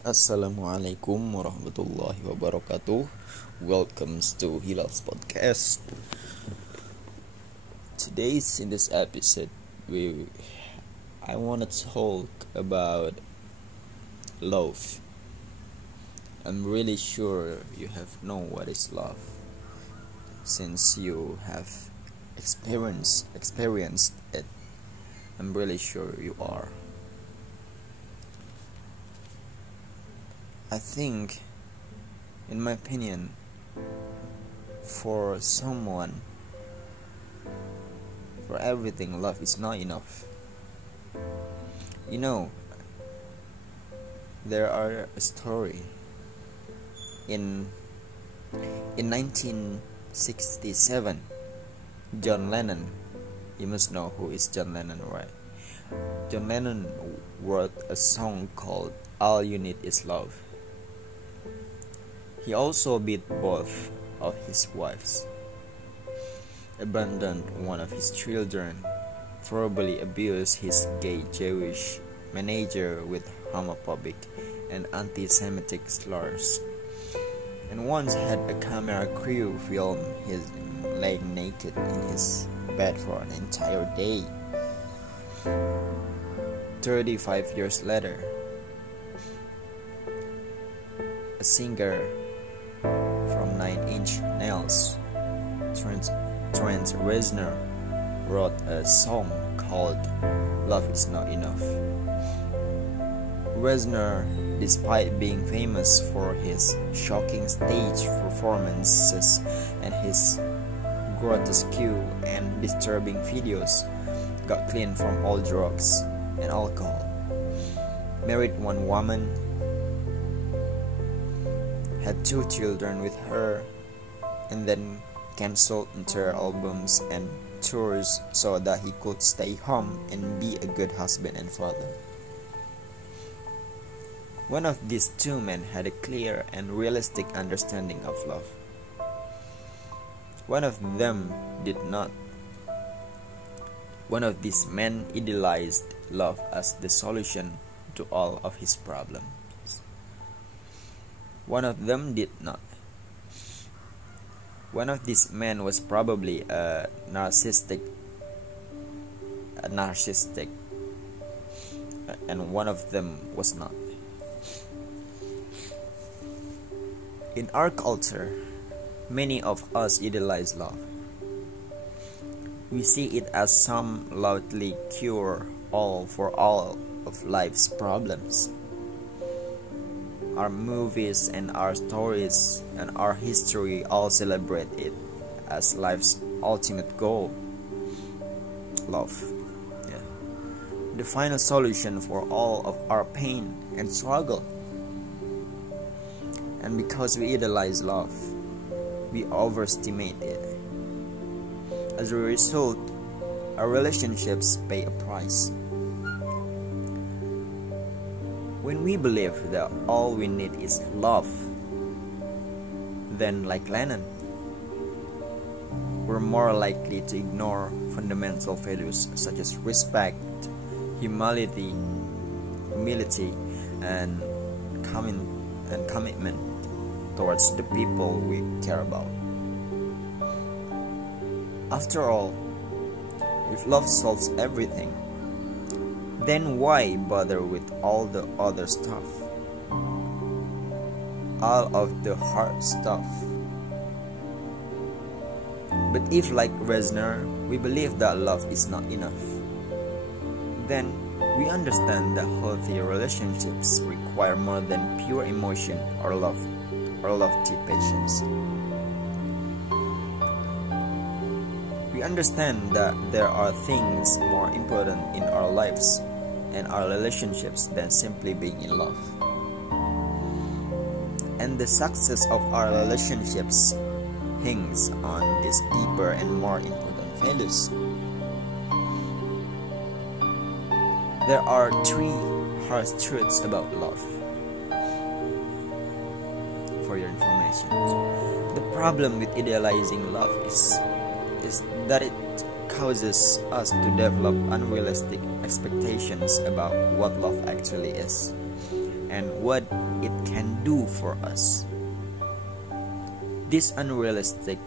Assalamualaikum warahmatullahi wabarakatuh. Welcome to Hilal's podcast. In this episode, I want to talk about love. I'm really sure you have known what is love, since you have experienced it. I'm really sure you are. I think, in my opinion, for everything, love is not enough. You know, there are a story in 1967. John Lennon, you must know who is John Lennon, right? John Lennon wrote a song called "All You Need Is Love." He also beat both of his wives, abandoned one of his children, verbally abused his gay Jewish manager with homophobic and anti-Semitic slurs, and once had a camera crew film him laying naked in his bed for an entire day. 35 years later, a singer from Nine Inch Nails, Trent Reznor, wrote a song called "Love Is Not Enough." Reznor, despite being famous for his shocking stage performances and his grotesque and disturbing videos, got clean from all drugs and alcohol, married one woman, had 2 children with her, and then cancelled entire albums and tours so that he could stay home and be a good husband and father. One of these 2 men had a clear and realistic understanding of love. One of them did not. One of these men idealized love as the solution to all of his problems. One of them did not. One of these men was probably a narcissistic, and one of them was not. In our culture, many of us idealize love. We see it as some loudly cure all for all of life's problems. Our movies and our stories and our history all celebrate it as life's ultimate goal. Love. Yeah. The final solution for all of our pain and struggle. And because we idealize love, we overestimate it. As a result, our relationships pay a price. When we believe that all we need is love, then, like Lennon, we're more likely to ignore fundamental values such as respect, humility, and commitment towards the people we care about. After all, if love solves everything, then why bother with all the other stuff? All of the hard stuff. But if, like Reznor, we believe that love is not enough, then we understand that healthy relationships require more than pure emotion or lofty patience. We understand that there are things more important in our lives and our relationships than simply being in love. And the success of our relationships hangs on these deeper and more important values. There are 3 harsh truths about love. For your information, the problem with idealizing love is that it causes us to develop unrealistic expectations about what love actually is. and what it can do for us. These unrealistic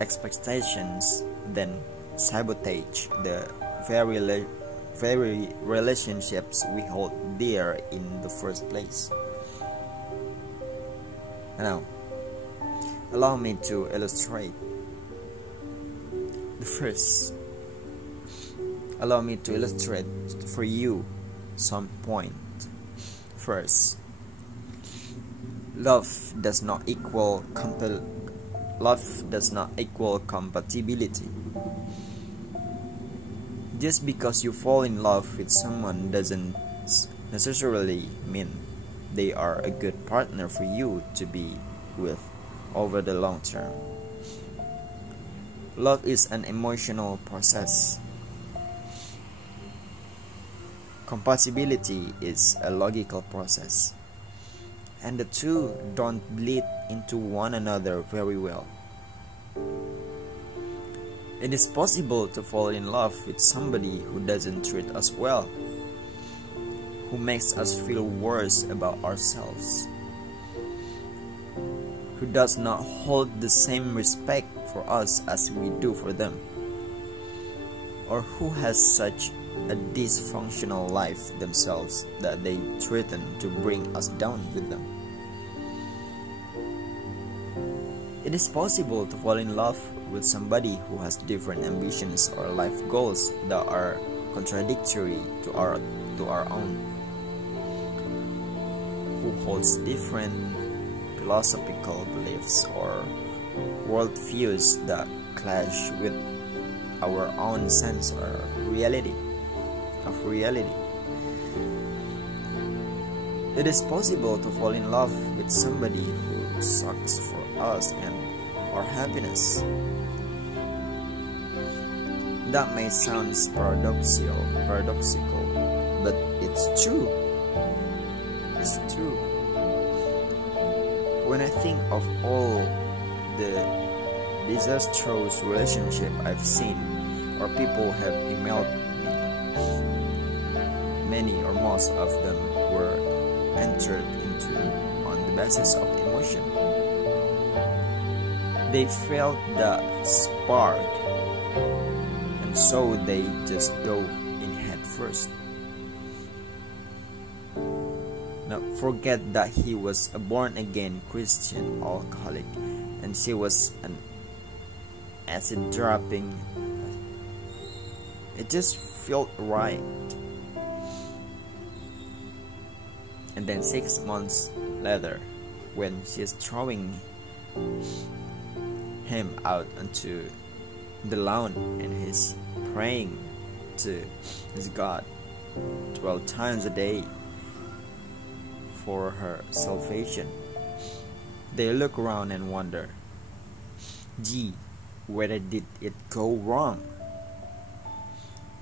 expectations then sabotage the very relationships we hold dear in the first place. Now, allow me to illustrate. Allow me to illustrate for you some point. First, love does not equal compatibility. Just because you fall in love with someone doesn't necessarily mean they are a good partner for you to be with over the long term. Love is an emotional process. Compatibility is a logical process, and the two don't bleed into one another very well. It is possible to fall in love with somebody who doesn't treat us well, who makes us feel worse about ourselves, who does not hold the same respect for us as we do for them, or who has such a dysfunctional life themselves that they threaten to bring us down with them. It is possible to fall in love with somebody who has different ambitions or life goals that are contradictory to our own, who holds different philosophical beliefs or worldviews that clash with our own sense of reality. It is possible to fall in love with somebody who sucks for us and our happiness. That may sound paradoxical, but it's true. It's true. When I think of all the disastrous relationships I've seen, or people have emailed me, many or most of them were entered into on the basis of emotion. They felt that spark, and so they just dove in head first. Now forget that he was a born-again Christian alcoholic and she was an acid dropping. It just felt right. And then 6 months later, when she's throwing him out onto the lawn and he's praying to his God 12 times a day for her salvation, they look around and wonder, gee, where did it go wrong?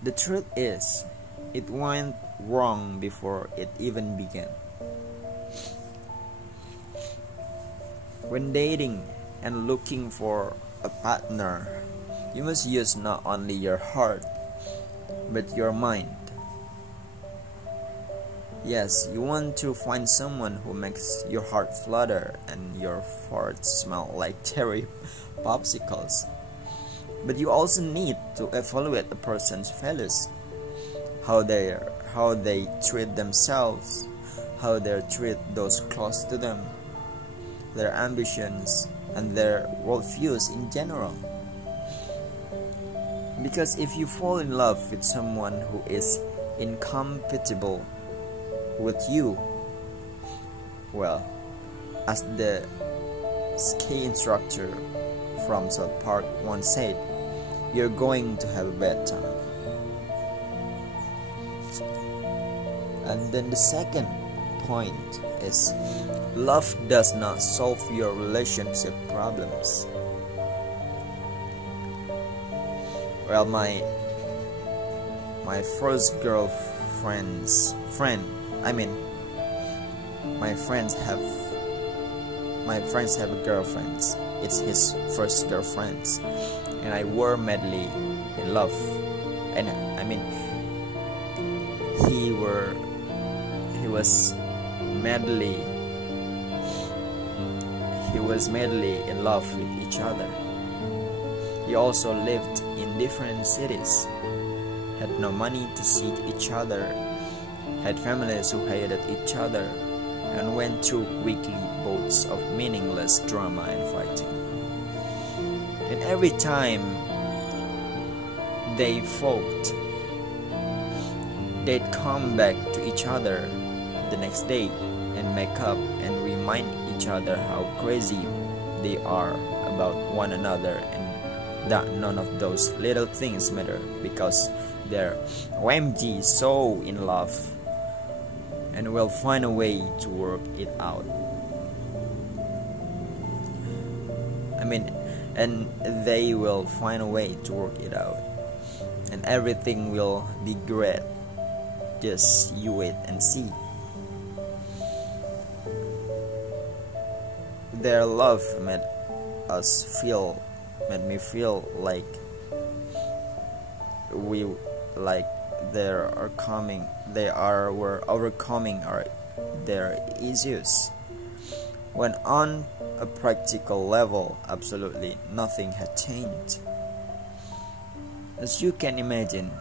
The truth is, it went wrong before it even began. When dating and looking for a partner, you must use not only your heart, but your mind. Yes, you want to find someone who makes your heart flutter and your farts smell like cherry popsicles. But you also need to evaluate a person's values, how they treat themselves, how they treat those close to them, their ambitions, and their worldviews in general. Because if you fall in love with someone who is incompatible with you, well, as the ski instructor from South Park once said, you're going to have a bad time. And then the second point is, love does not solve your relationship problems. Well, my first girlfriend's friend, my friends have girlfriends. It's his first girlfriends, and I were madly in love. And he was madly he was madly in love with each other. He also lived in different cities, had no money to see each other, had families who hated each other, and went through weekly bouts of meaningless drama and fighting. And every time they fought, they'd come back to each other the next day and make up and remind each other how crazy they are about one another, and that none of those little things matter because they're OMG so in love and will find a way to work it out. And they will find a way to work it out, and everything will be great. Just you wait and see. Their love made me feel like were overcoming their issues, when on a practical level absolutely nothing had changed. As you can imagine,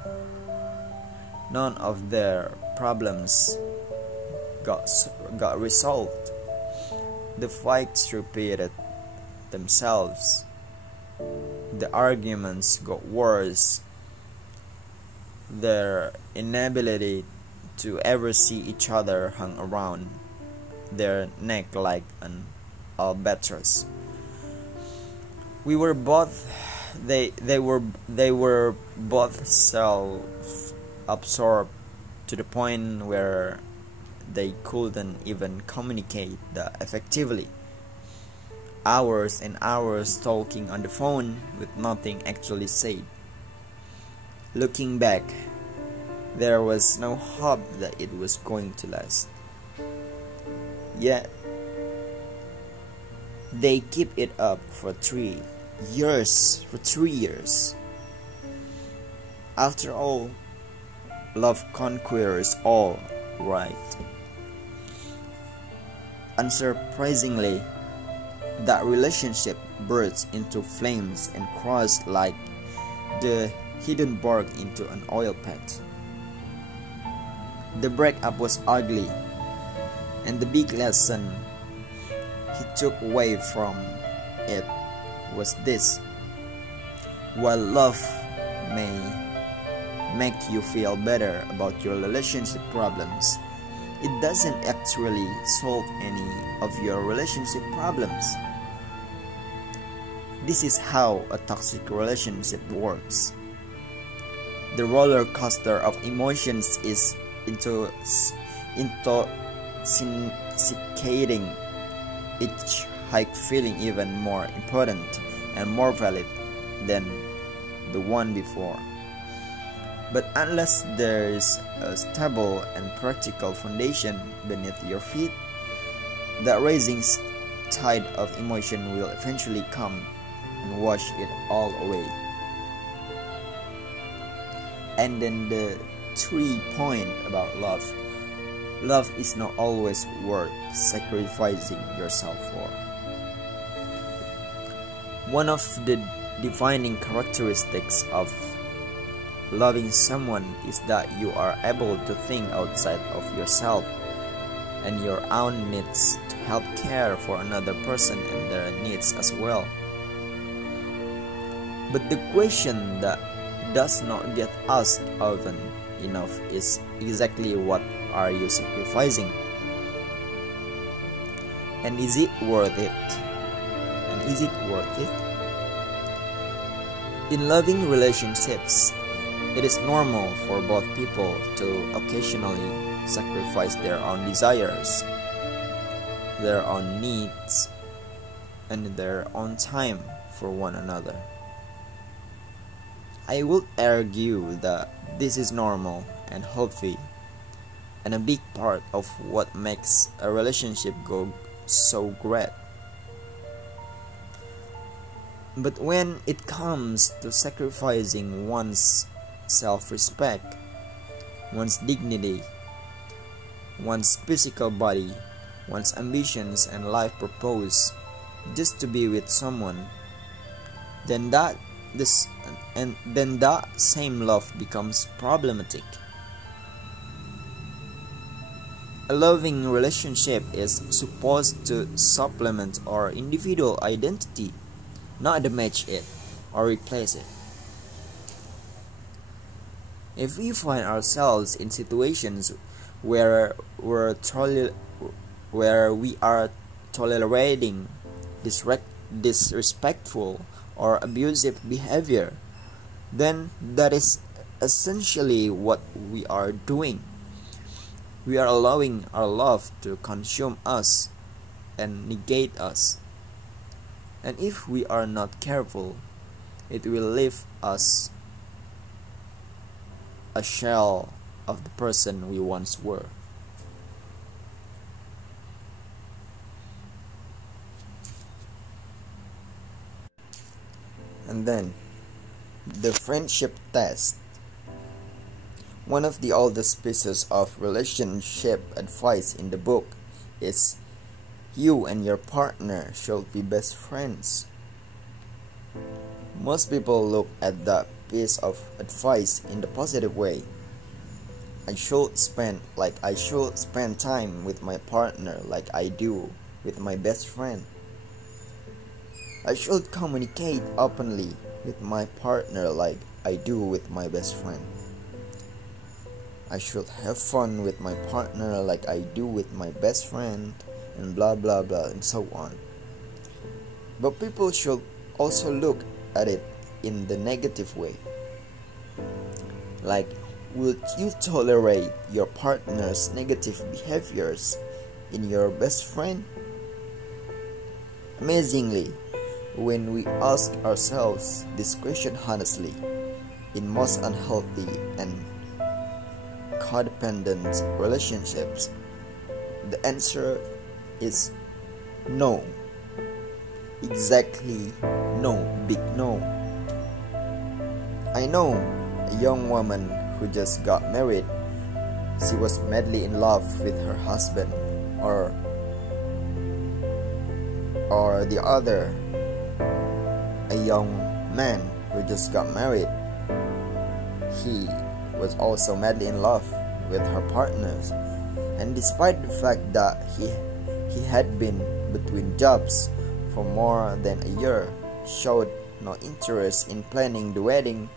none of their problems got resolved. The fights repeated themselves. The arguments got worse. Their inability to ever see each other hung around their neck like an albatross. They were both self-absorbed to the point where they couldn't even communicate effectively. Hours and hours talking on the phone with nothing actually said. Looking back, there was no hope that it was going to last. Yet, they keep it up for 3 years. After all, love conquers all, right? Unsurprisingly, that relationship burst into flames and crashed like the Hindenburg into an oil patch. The breakup was ugly, and the big lesson he took away from it was this: while love may make you feel better about your relationship problems, it doesn't actually solve any of your relationship problems. This is how a toxic relationship works. The roller coaster of emotions is intoxicating, each hike feeling even more important and more valid than the one before. But unless there's a stable and practical foundation beneath your feet, the rising tide of emotion will eventually come and wash it all away. And then the 3 point about love. Love is not always worth sacrificing yourself for. One of the defining characteristics of loving someone is that you are able to think outside of yourself and your own needs to help care for another person and their needs as well. But the question that does not get asked often enough is exactly what are you sacrificing? And is it worth it? In loving relationships, it is normal for both people to occasionally sacrifice their own desires, their own needs, and their own time for one another. I would argue that this is normal and healthy, and a big part of what makes a relationship go so great. But when it comes to sacrificing one's self-respect, one's dignity, one's physical body, one's ambitions and life purpose just to be with someone, then that same love becomes problematic. A loving relationship is supposed to supplement our individual identity, not match it or replace it. If we find ourselves in situations where we are tolerating disrespectful or abusive behavior, then that is essentially what we are doing. We are allowing our love to consume us and negate us. And if we are not careful, it will leave us a shell of the person we once were. And then, the friendship test. One of the oldest pieces of relationship advice in the book is you and your partner should be best friends. Most people look at that piece of advice in the positive way. I should spend time with my partner like I do with my best friend. I should communicate openly with my partner like I do with my best friend. I should have fun with my partner like I do with my best friend, and blah blah blah and so on. But people should also look at it in the negative way. Like, would you tolerate your partner's negative behaviors in your best friend? Amazingly, when we ask ourselves this question honestly, in most unhealthy and codependent relationships, the answer is no. Exactly no, big no. I know a young woman who just got married. She was madly in love with her husband, or the other, a young man who just got married. He was also madly in love with her partners, and despite the fact that he had been between jobs for more than a year, showed no interest in planning the wedding.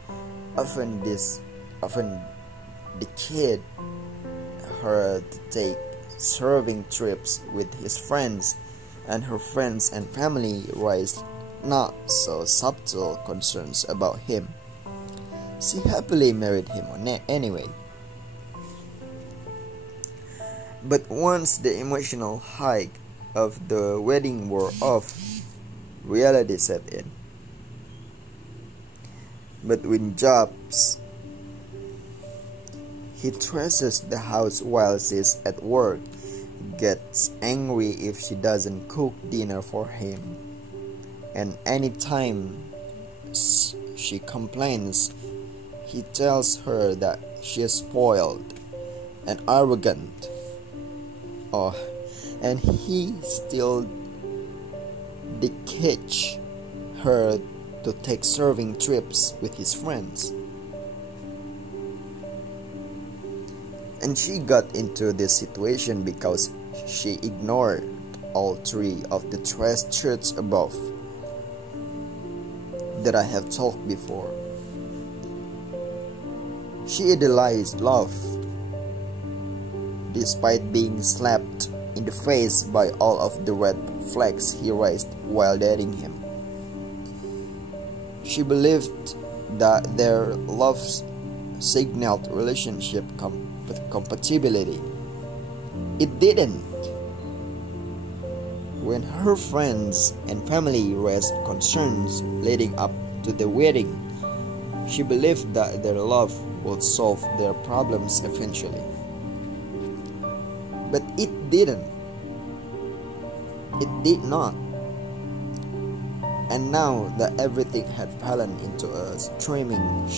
Often decayed her to take serving trips with his friends, and her friends and family raised not so subtle concerns about him. She happily married him anyway. But once the emotional high of the wedding wore off, reality set in. Between jobs, he trashes the house while she's at work, gets angry if she doesn't cook dinner for him, and anytime she complains, he tells her that she is spoiled and arrogant. Oh, and he still encourages her to take serving trips with his friends. And she got into this situation because she ignored all three of the trash truths above that I have talked before. She idolized love, despite being slapped in the face by all of the red flags he raised while dating him. She believed that their love signaled relationship compatibility. It didn't. When her friends and family raised concerns leading up to the wedding, she believed that their love would solve their problems eventually. But it didn't. It did not. And now that everything had fallen into a streaming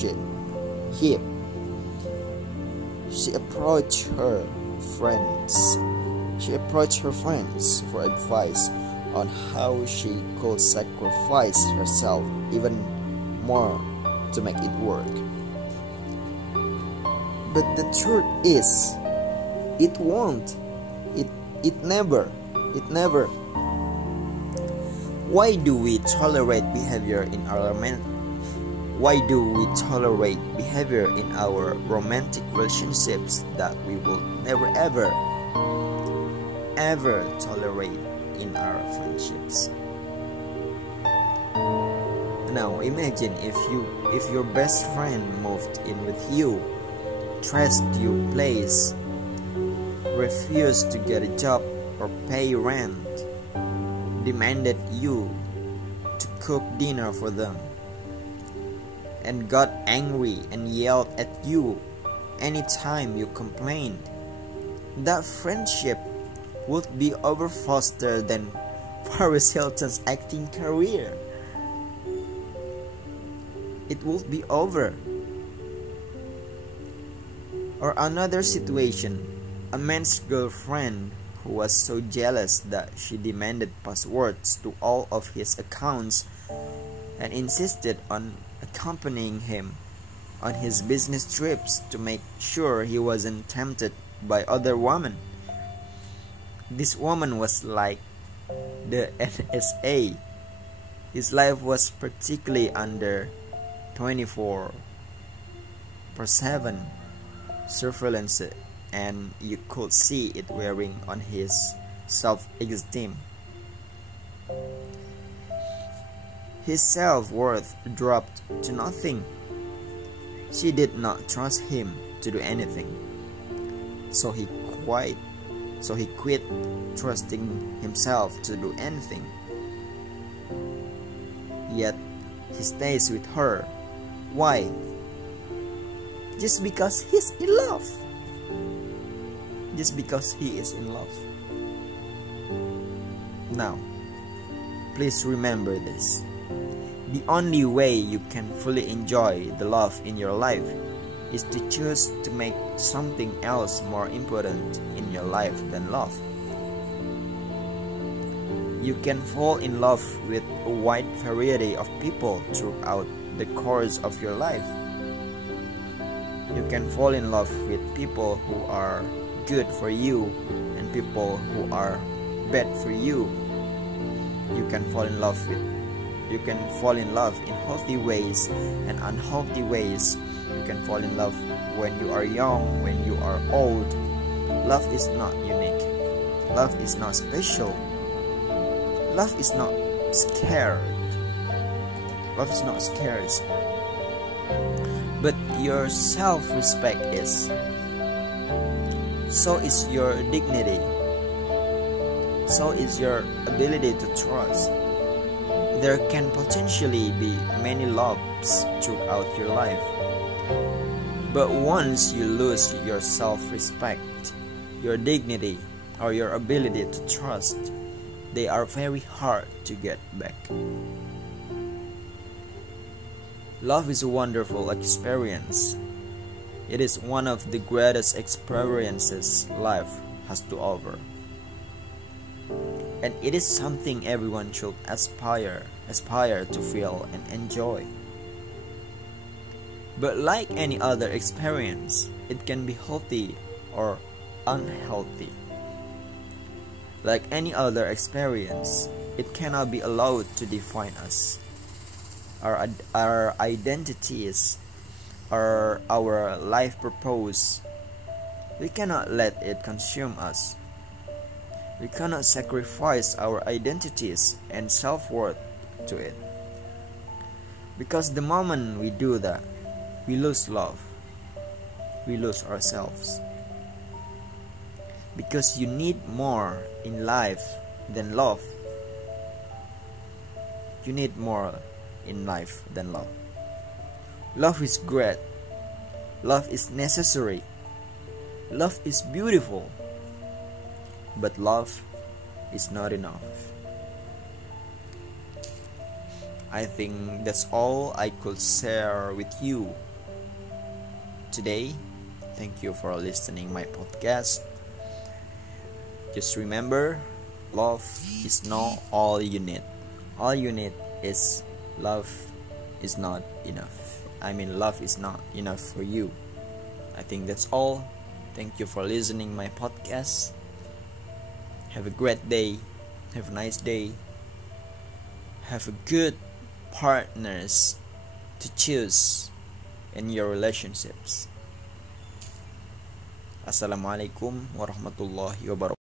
heap, she approached her friends. She approached her friends for advice on how she could sacrifice herself even more to make it work. But the truth is, it won't. It never. Why do we tolerate behavior in our romantic relationships that we will never ever tolerate in our friendships? Now imagine if your best friend moved in with you, trashed your place, refused to get a job or pay rent, demanded you to cook dinner for them, and got angry and yelled at you anytime you complained. That friendship would be over faster than Paris Hilton's acting career. It would be over. Or another situation, a man's girlfriend who was so jealous that she demanded passwords to all of his accounts and insisted on accompanying him on his business trips to make sure he wasn't tempted by other women. This woman was like the NSA. His life was particularly under 24/7 surveillance, and you could see it wearing on his self-esteem. His self-worth dropped to nothing. She did not trust him to do anything, so he quit trusting himself to do anything. Yet he stays with her. Why? Just because he's in love. Just because he is in love. Now, please remember this. The only way you can fully enjoy the love in your life is to choose to make something else more important in your life than love. You can fall in love with a wide variety of people throughout the course of your life. You can fall in love with people who are good for you and people who are bad for you. You can fall in love in healthy ways and unhealthy ways. You can fall in love when you are young, when you are old. Love is not unique. Love is not special. Love is not scared. Love is not scarce. But your self-respect is. So is your dignity. So is your ability to trust. There can potentially be many loves throughout your life. But once you lose your self-respect, your dignity, or your ability to trust, they are very hard to get back. Love is a wonderful experience. It is one of the greatest experiences life has to offer. And it is something everyone should aspire to feel and enjoy. But like any other experience, it can be healthy or unhealthy. Like any other experience, it cannot be allowed to define us. Our identities or our life purpose, we cannot let it consume us. We cannot sacrifice our identities and self-worth to it. Because the moment we do that, we lose love. We lose ourselves. Because you need more in life than love. You need more in life than love. Love is great. Love is necessary. Love is beautiful. But love is not enough. I think that's all I could share with you today. Thank you for listening my podcast. Just remember, love is not all you need. All you need is love is not enough. Love is not enough for you. I think that's all. Thank you for listening my podcast. Have a great day. Have a nice day. Have a good partners to choose in your relationships. Assalamualaikum warahmatullahi wabarakatuh.